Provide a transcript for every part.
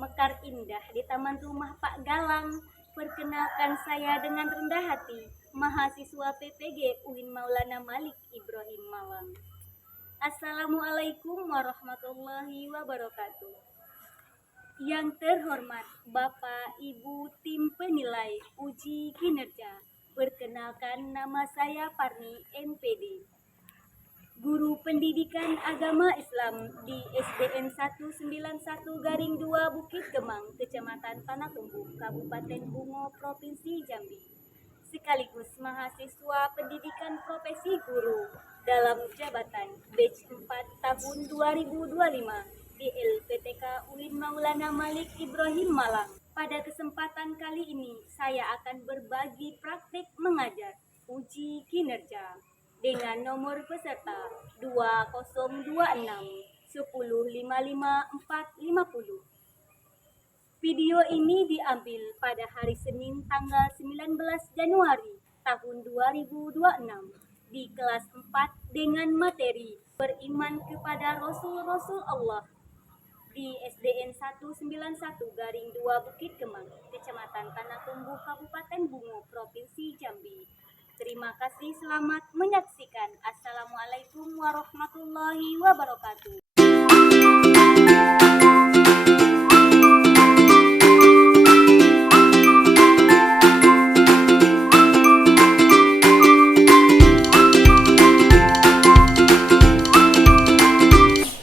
mekar indah di taman rumah Pak Galang. Perkenalkan saya dengan rendah hati, mahasiswa PPG UIN Maulana Malik Ibrahim Malang. Assalamualaikum warahmatullahi wabarakatuh. Yang terhormat Bapak Ibu tim penilai uji kinerja, perkenalkan nama saya Parni MPD, Guru Pendidikan Agama Islam di SDN 191-2 Bukit Kemang, Kecamatan Panatumbu, Kabupaten Bungo, Provinsi Jambi. Sekaligus mahasiswa pendidikan profesi guru dalam jabatan batch 4 tahun 2025 di LPTK UIN Maulana Malik Ibrahim Malang. Pada kesempatan kali ini saya akan berbagi praktik mengajar uji kinerja dengan nomor peserta 2026 Video ini diambil pada hari Senin tanggal 19 Januari tahun 2026 di kelas 4 dengan materi beriman kepada Rasul-Rasul Allah di SDN 191-2 Bukit Kemang, Kecamatan Panatumbu, Kabupaten Bungo, Provinsi Jambi. Terima kasih, selamat menyaksikan. Assalamualaikum warahmatullahi wabarakatuh.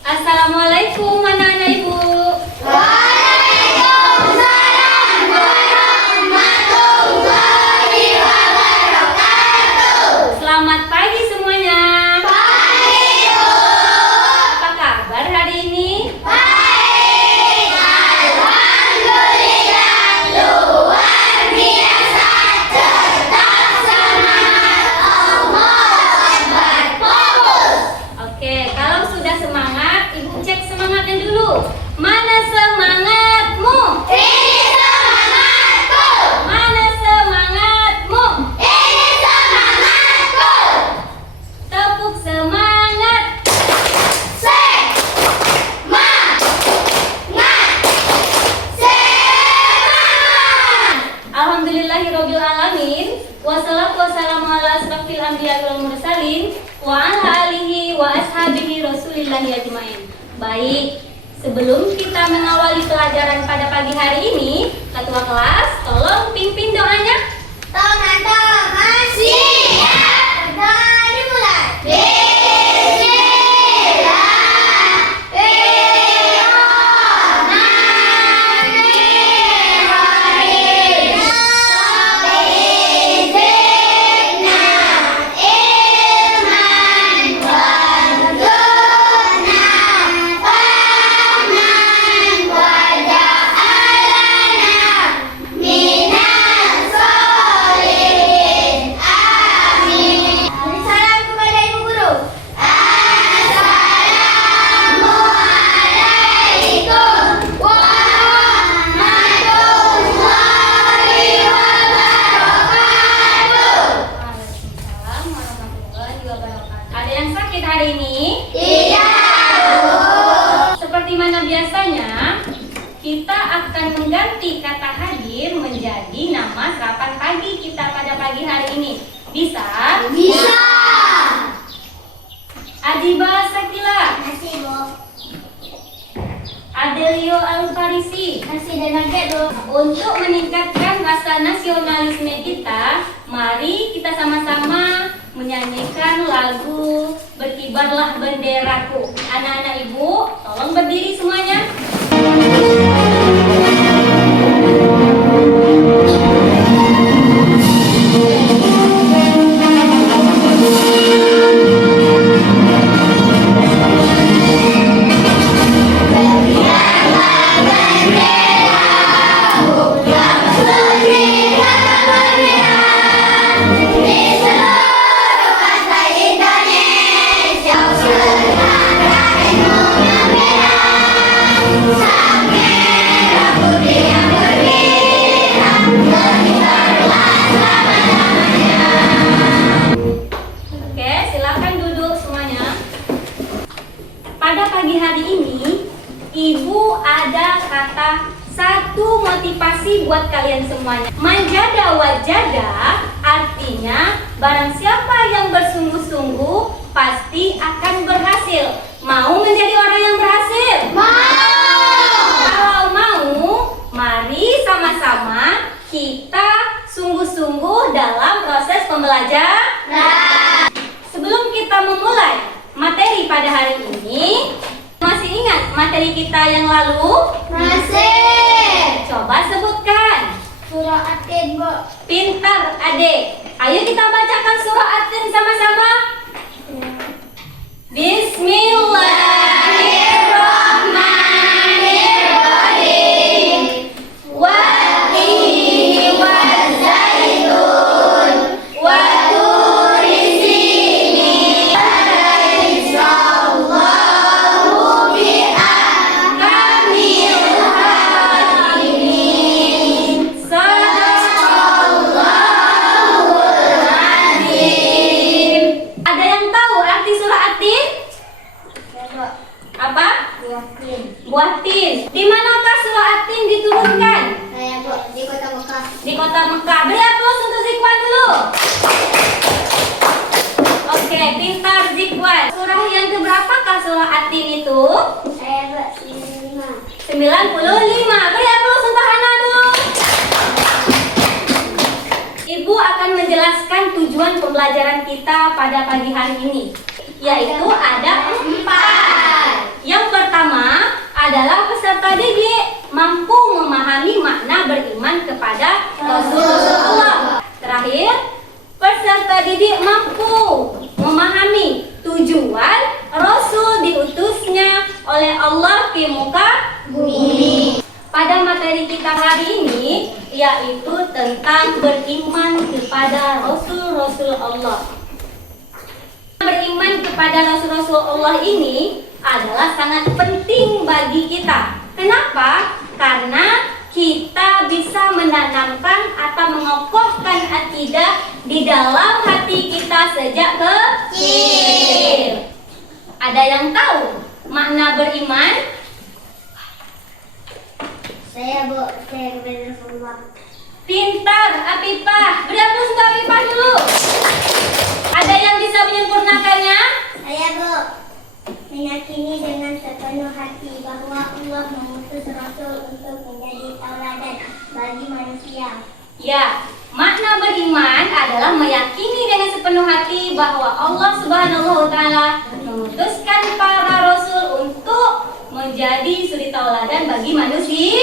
Assalamualaikum anak-anak ibu. Waalaikumsalam warahmatullahi wabarakatuh. Selamat pagi semuanya. Pagi, Bu. Apa kabar hari ini? Baik, alhamdulillah, luar biasa, tetap semangat, Allah Akbar, fokus. Oke, kalau sudah semangat, ibu cek semangatnya dulu. Mana semangatmu? Ini semangatku, Mana semangatmu? ini semangatku. Tepuk semangat. Semangat, semangat. Alhamdulillahirabbil alamin. Wassalatu wassalamu ala asrofil anbiya wal mursalin wa ala alihi wa ashabihi rasulillahi ajmain. Baik, sebelum kita mengawali pelajaran pada pagi hari ini, ketua kelas tolong pimpin doanya. Teman-teman siap, dari mulai. Bismillahirrahmanirrahim. Zidna ilman warzuqna fahman waja'alna minas sholihin. Amin. Beri salam kepada Ibu Guru. Assalamualaikum warahmatullahi wabarakatuh. Waalaikumsalam warahmatullahi wabarakatuh. Ada yang sakit hari ini? Iya, Bu. Seperti mana biasanya, kita akan mengganti kata hadir menjadi nama serapan pagi kita pada pagi hari ini. Bisa? Bisa. Adiba Sakila, Nasi, Bu. Adelio Alfarisi. Nasi dan nugget, Bu. Untuk meningkatkan rasa nasionalisme kita, mari kita sama-sama menyanyikan lagu Berkibarlah Benderaku. Anak-anak ibu, tolong berdiri semuanya. Di seluruh bangsa Indonesia, semangat Indonesia merah, sang merah putih yang berkilau, berkibarlah selama-lamanya. Oke, silakan duduk semuanya. Pada pagi hari ini, Ibu ada kata satu motivasi buat kalian semuanya. Manjada wajada artinya barang siapa yang bersungguh-sungguh pasti akan berhasil. Mau menjadi orang yang berhasil? Kalau mau, mari sama-sama kita sungguh-sungguh dalam proses pembelajaran. Sebelum kita memulai materi pada hari ini, masih ingat materi kita yang lalu? Masih. Coba sebutkan. Surah At-Tin, Bu. Pintar adik. Ayo kita bacakan surah At-Tin sama-sama. Bismillahirrahmanirrahim. Wat-tini waz-zaitun wa turi sinin. Allahu bi'ahkamil hakimin. Sadaqallahul azim. Ada yang tahu arti surah At-Tin? Apa? Buah tin. Di manakah surah At-Tin diturunkan? Saya, Bu, di Kota Mekah. Di kota Mekah. Beri aplaus untuk Zikwan dulu. Oke, pintar Zikwan. Surah yang keberapakah surah At-Tin itu? Saya, Bu, 95. 95. Beri aplaus untuk Hana dulu. Ibu akan menjelaskan tujuan pembelajaran kita pada pagi hari ini, yaitu ada 4. Yang pertama adalah peserta didik mampu memahami makna beriman kepada Rasulullah. Terakhir, peserta didik mampu memahami tujuan Rasul diutusnya oleh Allah ke muka bumi. Pada materi kita hari ini yaitu tentang beriman kepada Rasul-Rasul Allah. Beriman kepada Rasul-Rasul Allah ini adalah sangat penting bagi kita. Kenapa? Karena kita bisa menanamkan atau mengokohkan akidah di dalam hati kita sejak kecil. Ada yang tahu makna beriman? Saya, Bu, saya kepada Rasulullah. Pintar, Afifah. Beri aplaus untuk Afifah dulu. Ada yang bisa menyempurnakannya? Saya, Bu, meyakini dengan sepenuh hati bahwa Allah mengutus Rasul untuk menjadi tauladan bagi manusia. Ya, makna beriman adalah meyakini dengan sepenuh hati bahwa Allah Subhanahu wa Ta'ala mengutuskan para rasul untuk menjadi suri tauladan bagi manusia.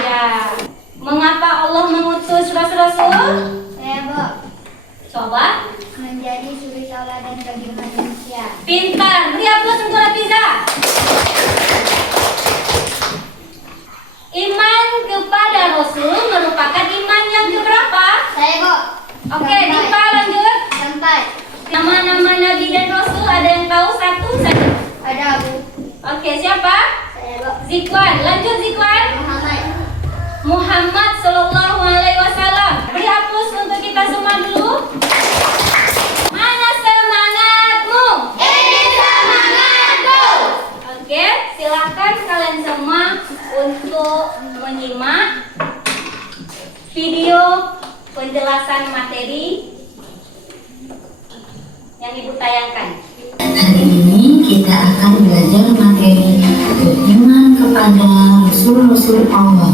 Ya. Mengapa Allah mengutus rasul-rasul? Saya, Bu, Coba. menjadi suri tauladan bagi manusia. Pintar. Beri aplaus untuk Rafiza. Iman kepada Rasul merupakan iman yang keberapa? Saya, Bu. Oke, Dipa lanjut. 4. Nama-nama Nabi dan Rasul ada yang tahu? Satu saja. Ada, Bu. Oke, siapa? Saya, Bu. Zikwan. Lanjut Zikwan. Muhammad Sallallahu Alaihi Wasallam. Beri aplaus untuk kita semua dulu. Mana semangatmu? Ini semangatku. Oke, silahkan kalian semua untuk menyimak video penjelasan materi yang Ibu tayangkan. Hari ini kita akan belajar materi beriman kepada Rasul-Rasul Allah.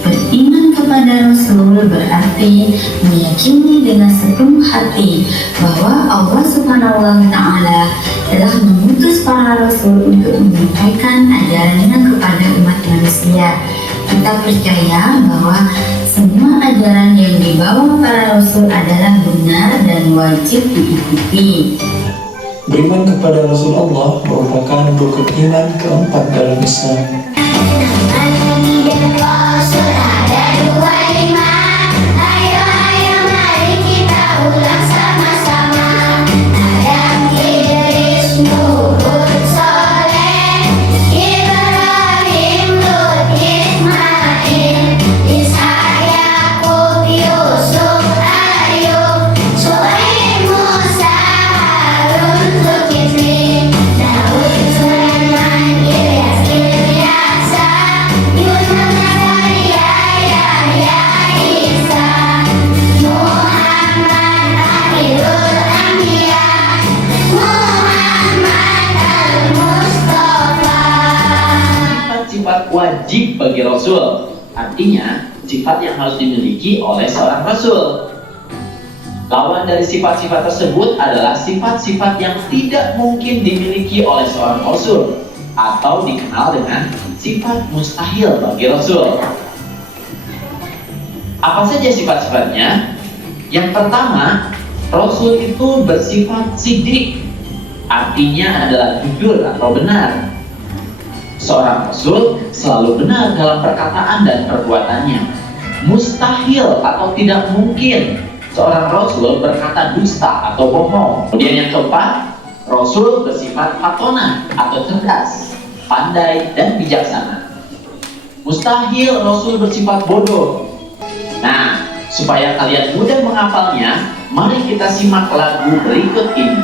Beriman kepada Rasul berarti meyakini dengan sepenuh hati bahwa Allah Subhanahu wa Ta'ala telah mengutus para Rasul untuk menyampaikan ajarannya kepada umat manusia. Kita percaya bahwa semua ajaran yang dibawa para Rasul adalah benar dan wajib diikuti. Beriman kepada Rasulullah merupakan rukun iman keempat dalam Islam. Nabi dan Rasul ada 25. Ayo, ayo, mari kita ulang sama-sama. Adam, Idris, Nuh, Soleh, Ibrahim, Lut, Ismail, Ishak, Yakub, Yusuf, Ayub, Shu'aib, Musa, Harun, Zulkifli, Daud, Sulaiman, Ilyas, wajib bagi Rasul. Artinya, sifat yang harus dimiliki oleh seorang Rasul. Lawan dari sifat-sifat tersebut adalah sifat-sifat yang tidak mungkin dimiliki oleh seorang Rasul, atau dikenal dengan sifat mustahil bagi Rasul. Apa saja sifat-sifatnya? Yang pertama, Rasul itu bersifat siddiq, artinya adalah jujur atau benar. Seorang Rasul selalu benar dalam perkataan dan perbuatannya. Mustahil atau tidak mungkin seorang Rasul berkata dusta atau bohong. Kemudian yang keempat, Rasul bersifat fatona atau cerdas, pandai dan bijaksana. Mustahil Rasul bersifat bodoh. Nah, supaya kalian mudah menghafalnya, mari kita simak lagu berikut ini.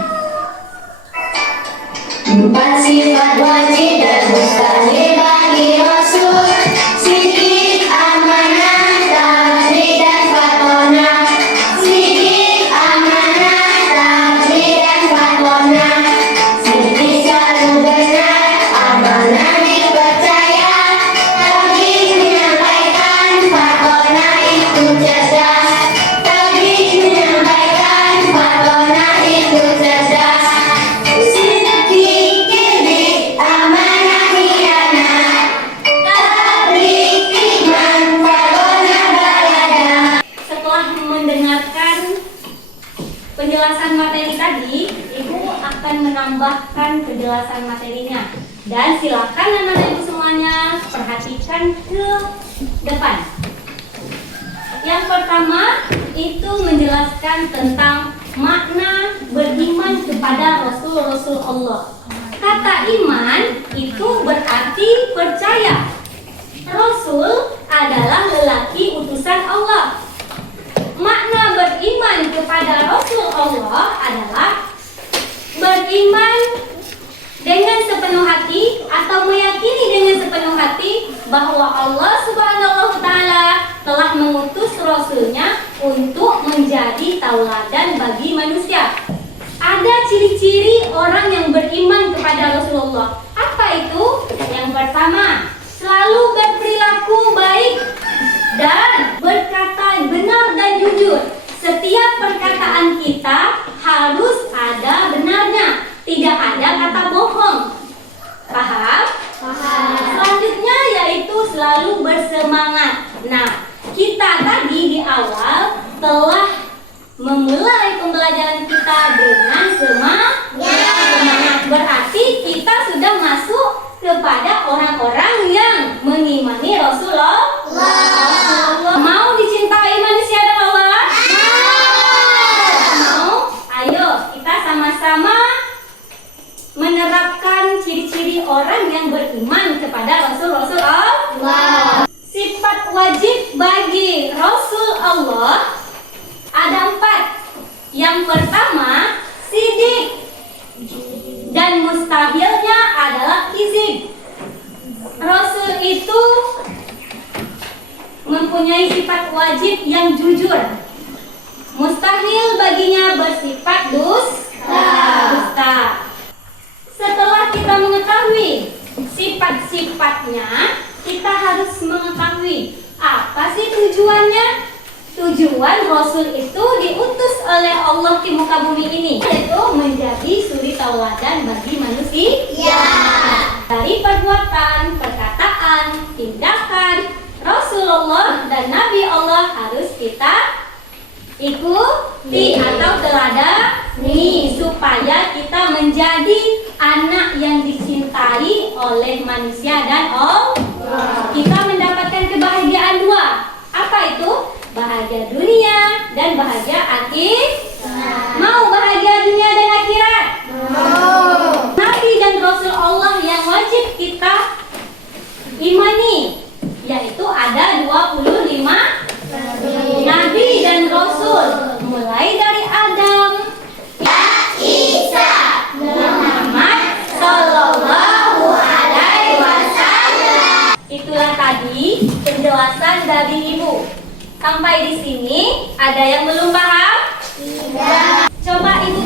4 sifat wajib dan mustahil bagi Rasul: siddiq, amanah, tabligh dan fatona. Siddiq, amanah, tabligh dan fatona. Siddiq selalu benar, amanah dipercaya, tabligh menyampaikan, fatona itu cerdas. Tabligh menyampaikan, fatona itu cerdas. Penjelasan materi tadi, Ibu akan menambahkan penjelasan materinya. Dan silakan anak-anak Ibu semuanya perhatikan ke depan. Yang pertama itu menjelaskan tentang makna beriman kepada Rasul-Rasul Allah. Kata iman itu berarti percaya. Rasul adalah lelaki utusan Allah. Makna beriman kepada Rasul Allah adalah beriman dengan sepenuh hati atau meyakini dengan sepenuh hati bahwa Allah Subhanahu wa Ta'ala telah mengutus Rasulnya untuk menjadi tauladan bagi manusia. Ada ciri-ciri orang yang beriman kepada Rasulullah. Apa itu? Yang pertama, selalu berperilaku baik dan berkata benar dan jujur. Setiap perkataan kita harus ada benarnya, tidak ada kata bohong. Paham? Paham. Selanjutnya yaitu selalu bersemangat. Nah, kita tadi di awal telah memulai pembelajaran kita dengan semangat. Berarti kita sudah masuk kepada orang-orang yang mengimani Rasulullah. Mau dicintai manusia dan Allah? Mau? Ayo kita sama-sama menerapkan ciri-ciri orang yang beriman kepada Rasul-Rasul Allah. Sifat wajib bagi Rasul Allah ada 4. Yang pertama, siddiq, dan mustahilnya adalah kizib. Rasul itu mempunyai sifat wajib yang jujur. Mustahil baginya bersifat dusta. Setelah kita mengetahui sifat-sifatnya, kita harus mengetahui apa sih tujuannya. Tujuan Rasul itu diutus oleh Allah di muka bumi ini, yaitu menjadi suri tauladan bagi manusia. Dari perbuatan, perkataan, tindakan, Rasulullah dan Nabi Allah harus kita ikuti atau teladani, supaya kita menjadi anak yang dicintai oleh manusia dan Allah. Kita mendapatkan kebahagiaan 2. Apa itu? Bahagia dunia dan bahagia akhirat. Mau bahagia dunia dan akhirat? Nabi dan Rasul Allah yang wajib kita imani, yaitu ada 25 Nabi dan Rasul, mulai dari Adam, Isa, Muhammad Sallallahu Alaihi Wasallam. Itulah tadi penjelasan dari Ibu. Sampai di sini ada yang belum paham? Tidak. Coba Ibu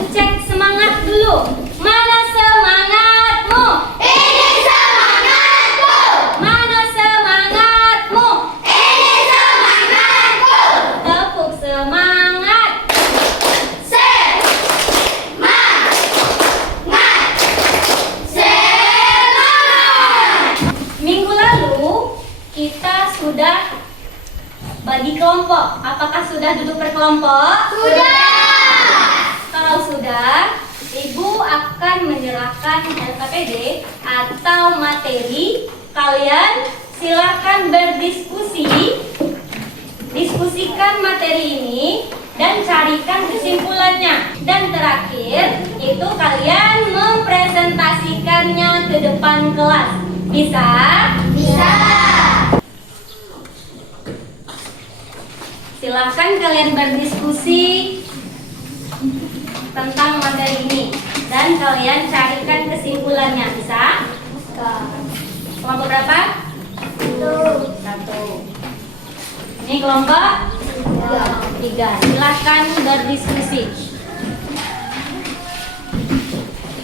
kelompok. Apakah sudah duduk berkelompok? Kalau sudah, Ibu akan menyerahkan LKPD atau materi. Kalian silakan berdiskusi, diskusikan materi ini dan carikan kesimpulannya. Dan terakhir, itu kalian mempresentasikannya ke depan kelas. Bisa? Bisa. Silakan kalian berdiskusi tentang materi ini dan kalian carikan kesimpulannya. Bisa? Kelompok berapa? Satu. Ini kelompok 3. Silakan berdiskusi.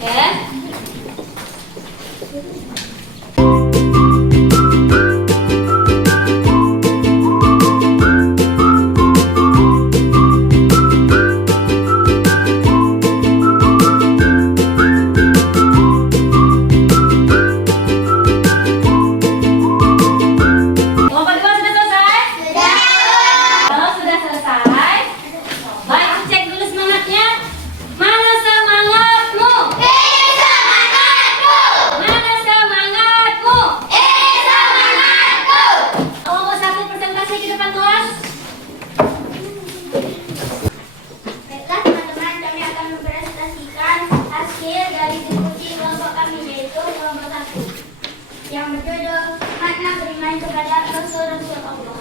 Oke. Yang berjudul makna beriman kepada Rasul-Rasul Allah.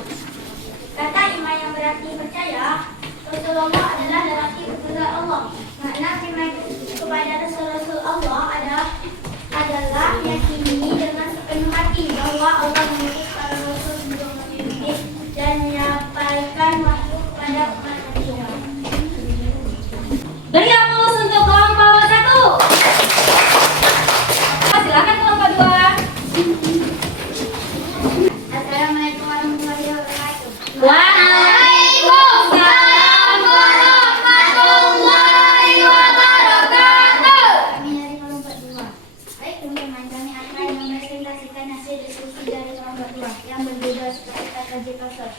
Kata iman yang berarti percaya Rasulullah adalah lelaki utusan Allah. Makna beriman kepada Rasul-Rasul Allah adalah yakini dengan sepenuh hati bahwa Allah mengutus para rasul untuk memimpin dan menyampaikan wahyu kepada umat manusia. Beri aplaus untuk kelompok 1. Silakan kelompok 2. Assalamualaikum warahmatullahi wabarakatuh. Waalaikumsalam warahmatullahi wabarakatuh. Kami dari kelompok 2. Baik teman-teman, kami akan mempresentasikan hasil diskusi dari kelompok 2 yang berbeda seperti kata wajib Rasul.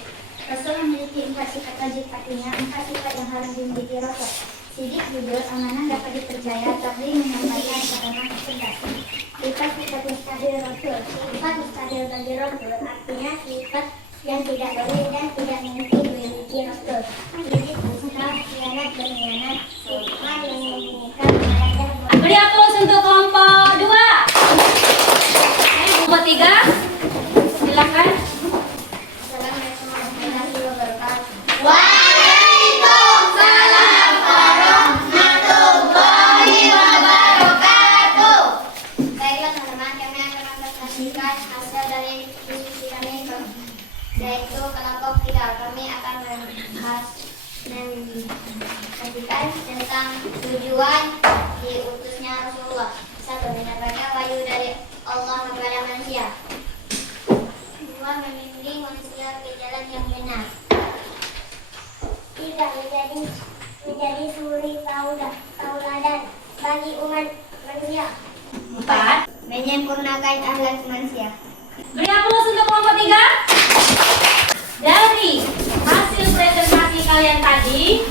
Rasul memiliki 4 sifat wajib, artinya 4 sifat yang harus dimiliki Rasul. Sidik, jujur, amanah, dapat dipercaya, tabligh, menyampaikan, keterangan, cerdas. Sifat mustahil Rasul. Sifat mustahil bagi Rasul artinya sifat yang tidak boleh dan tidak mungkin dimiliki Rasul. Jadi dusta, khianat, berkhianat, sifat yang membunyikan meladah. Beri aplaus untuk kelompok 2. Kelompok 3. Silakan. Assalamualaikum warahmatullahi wabarakatuh. Waalaikumsalam warahmatullahi wabarakatuh. Baiklah teman-teman, kami akan mempresentasikan hasil dari diskusi kami, yaitu kelompok 3. Kami akan membahas tentang tujuan diutusnya Rasulullah. 1. Menyampaikan wahyu dari Allah kepada manusia. 2. Membimbing manusia ke jalan yang benar. 3. Menjadi suri tauladan bagi umat manusia. 4. Menyempurnakan akhlak manusia. Beri aplaus untuk kelompok 3. Dari hasil presentasi kalian tadi,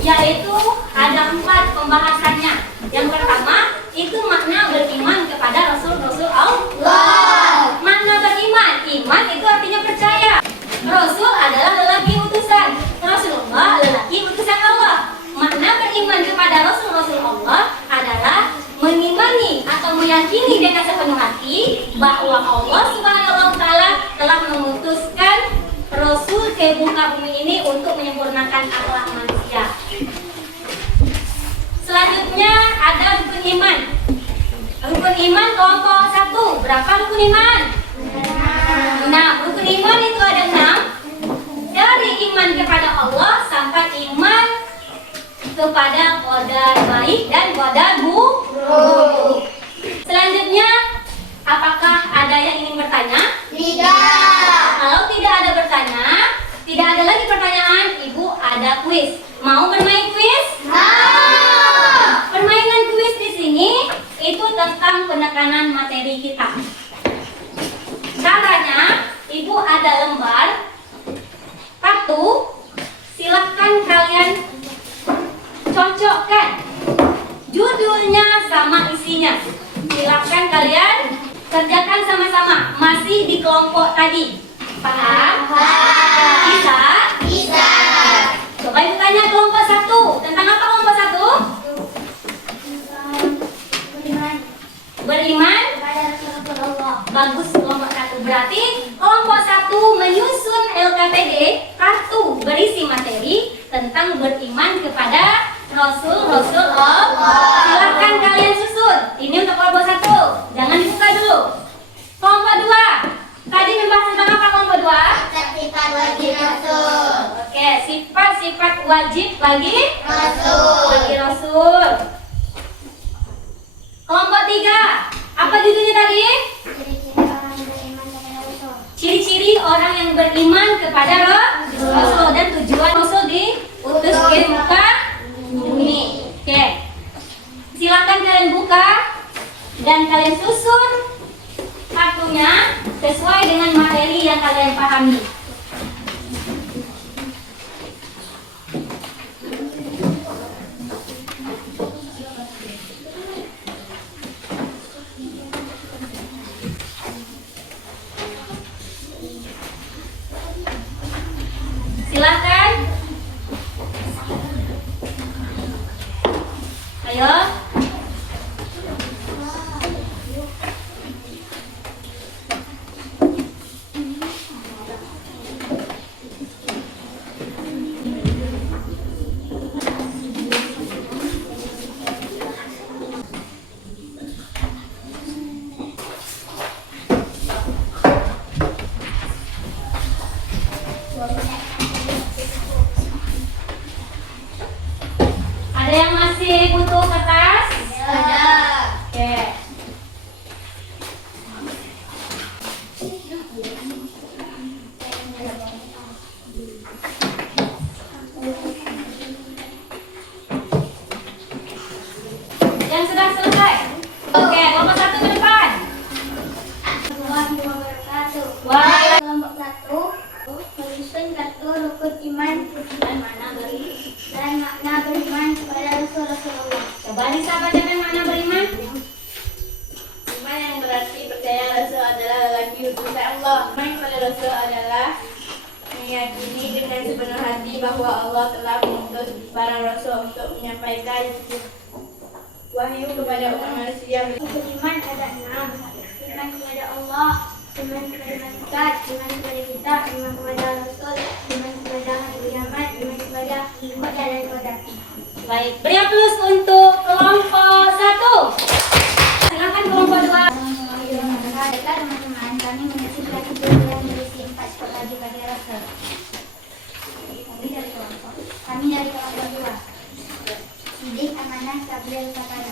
yaitu ada 4 pembahasannya. Yang pertama, itu makna beriman kepada Rasul-Rasul Allah. Makna beriman, iman itu artinya percaya. Rasul adalah lelaki utusan. Rasulullah lelaki utusan Allah. Makna beriman kepada Rasul-Rasul Allah adalah mengimani atau meyakini dengan sepenuh hati bahwa Allah Subhanahu wa Ta'ala telah memutuskan Rasul ke muka bumi ini untuk menyempurnakan akhlak manusia. Selanjutnya ada rukun iman. Rukun iman kelompok 1. Berapa rukun iman? 6. Rukun iman itu ada 6. Dari iman kepada Allah sampai iman kepada qadar baik dan qadar buruk. Selanjutnya, apakah ada yang ingin bertanya? Tidak. Kalau tidak ada bertanya, tidak ada lagi pertanyaan, Ibu ada kuis. Mau bermain kuis? Permainan kuis di sini itu tentang penekanan materi kita. Caranya, Ibu ada lembar kartu isinya. Silakan kalian kerjakan sama-sama. Masih di kelompok tadi. Paham? Bisa? Bisa. Coba ibu tanya kelompok 1. Tentang apa kelompok 1? Beriman. Kepada Rasulullah. Bagus kelompok 1. Berarti kelompok 1 menyusun LKPD kartu berisi materi tentang beriman kepada Rasul-Rasul Allah. Silakan kalian susun. Ini untuk kelompok 1. Jangan dibuka dulu. Kelompok 2. Tadi membahas tentang apa kelompok 2? Sifat wajib Rasul. Oke, sifat-sifat wajib bagi Rasul. bagi Rasul. Kelompok 3. Apa judulnya tadi? Ciri-ciri orang yang beriman kepada Rasul. Ciri-ciri orang yang beriman kepada Rasul dan tujuan Rasul diutus ke muka bumi. Oke. Silakan kalian buka dan kalian susun kartunya sesuai dengan materi yang kalian pahami. Silakan. Ayo. Ada yang masih butuh kertas? Ada. Oke. Yang sudah selesai? Oke, kelompok 1 ke depan. Warahmatullahi wabarakatuh. Waalaikumsalam. Kelompok 1 menyusun kartu rukun iman Dan mana beri? dan makna beriman kepada Rasulullah. Coba Nisa bacakan makna beriman. Iman yang berarti percaya Rasul adalah lelaki utusan Allah. Iman kepada Rasul adalah meyakini dengan sepenuh hati bahwa Allah telah mengutus para rasul untuk menyampaikan wahyu kepada umat manusia. Rukun iman ada 6. Iman kepada Allah, iman kepada malaikat, iman kepada kitab, iman kepada Rasul, iman kepada hari kiamat, iman kepada qadar dan qadar. Baik, beri aplaus untuk kelompok 1. Silakan kelompok 2. Baiklah teman-teman, kami menyusun kartu yang berisi 4 sifat wajib bagi Rasul. Kami dari kelompok 2. Sidik, amanah, sabar, sabar.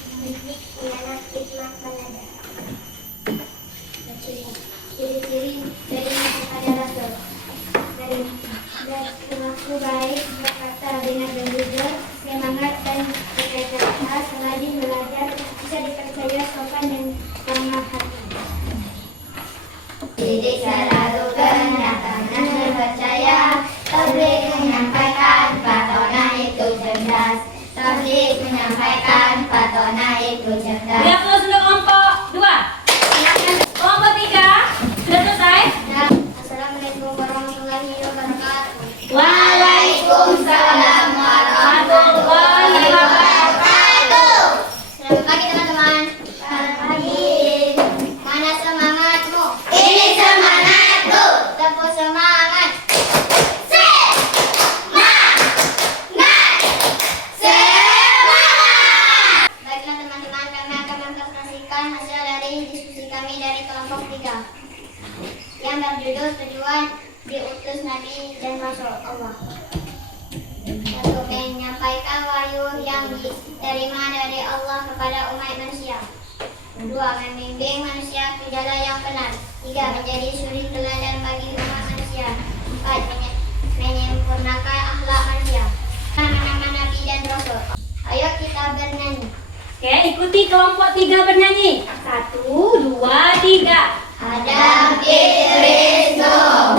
Sidik, khianat, hikmah, balada. Ciri-ciri beriman kepada Rasul. Dari perilaku baik, berkata benar dan jujur, semangat dan berkata rajin belajar, bisa dipercaya, sopan dan ramah hati. Sidik selalu benar dan terpercaya, tabligh menyampaikan patona itu cerdas. Tabligh menyampaikan patona itu cerdas. Beri aplaus untuk kelompok 2. Kelompok 3 sudah selesai? Assalamualaikum warahmatullahi wabarakatuh. Waalaikumsalam warahmatullahi wabarakatuh. Selamat pagi teman-teman. Selamat pagi. Mana semangatmu? Ini semangatku. Tepuk semangat. Baiklah teman-teman, kami akan mempresentasikan hasil dari diskusi kami dari kelompok 3 yang berjudul tujuan diutus Nabi dan Rasul Allah. 1. Menyampaikan wahyu yang diterima dari Allah kepada umat manusia. 2. Membimbing manusia ke jalan yang benar. 3. Menjadi suri teladan bagi umat manusia. 4. Menyempurnakan akhlak manusia. Nama-nama Nabi dan Rasul. Ayo kita bernyanyi. Oke, ikuti kelompok 3 bernyanyi. 1, 2, 3. Adam, Idris, Nuh,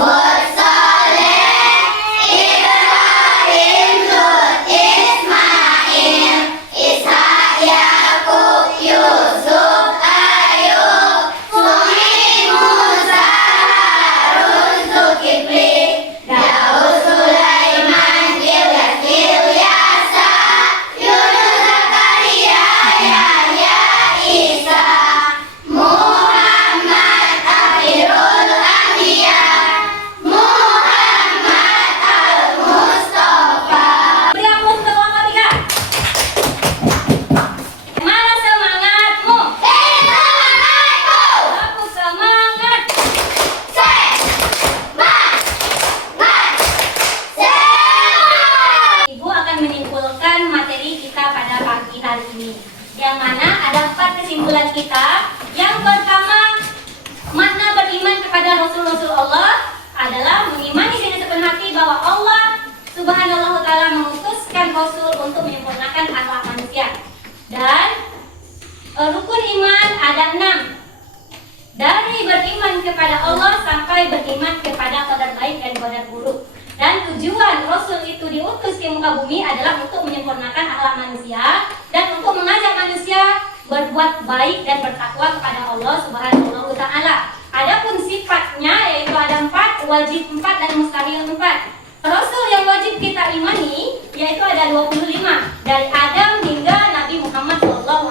Saleh, Ibrahim, Lut, Ismail, Ishak, Yakub, yang mana ada 4 kesimpulan kita. Yang pertama, makna beriman kepada Rasul-Rasul Allah adalah mengimani dengan sepenuh hati bahwa Allah Subhanahu wa Ta'ala mengutuskan Rasul untuk menyempurnakan akhlak manusia. Dan rukun iman ada 6. Dari beriman kepada Allah sampai beriman kepada qadar baik dan qadar buruk. Dan tujuan Rasul itu diutus ke muka bumi adalah untuk menyempurnakan akhlak manusia dan untuk mengajak manusia berbuat baik dan bertakwa kepada Allah Subhanahu wa Ta'ala. Adapun sifatnya yaitu ada 4, wajib 4 dan mustahil 4. Rasul yang wajib kita imani yaitu ada 25, dari Adam hingga Nabi Muhammad SAW.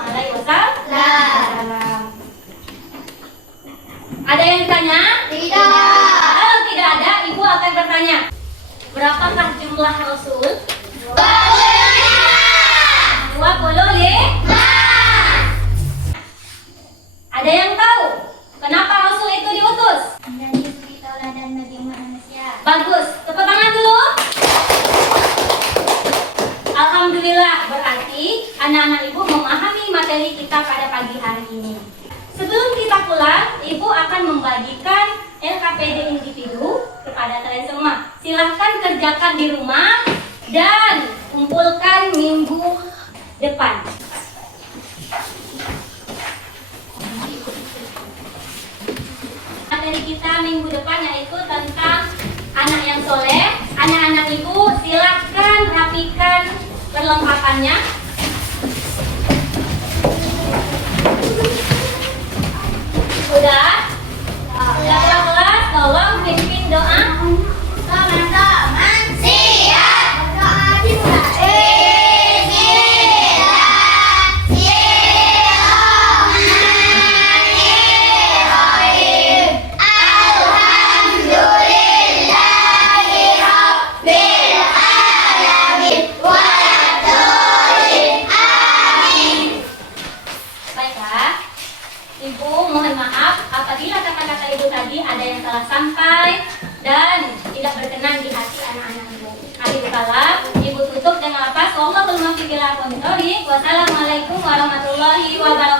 Ada yang ditanya? Tidak. Kalau tidak ada, ibu akan bertanya, berapakah jumlah Rasul? 25. Ada yang tahu kenapa Rasul itu diutus? Dan diberi tauladan bagi manusia. Bagus, tepuk tangan dulu. Alhamdulillah, berarti anak-anak ibu memahami materi kita pada pagi hari ini. Sebelum kita pulang, ibu akan membagikan LKPD individu kepada kalian semua. Silahkan kerjakan di rumah dan kumpulkan minggu depan. Materi kita minggu depan yaitu tentang anak yang soleh. Anak-anak ibu silahkan rapikan perlengkapannya. Sudah? Sudah kelas, tolong pimpin doa. Teman-teman siap berdoa dimulai. Baiklah, ibu mohon maaf apabila kata-kata ibu tadi ada yang salah sampai dan tidak berkenan di hati anak-anak ibu. Akhirul kalam, ibu tutup dengan apa? Wassalamualaikum warahmatullahi wabarakatuh.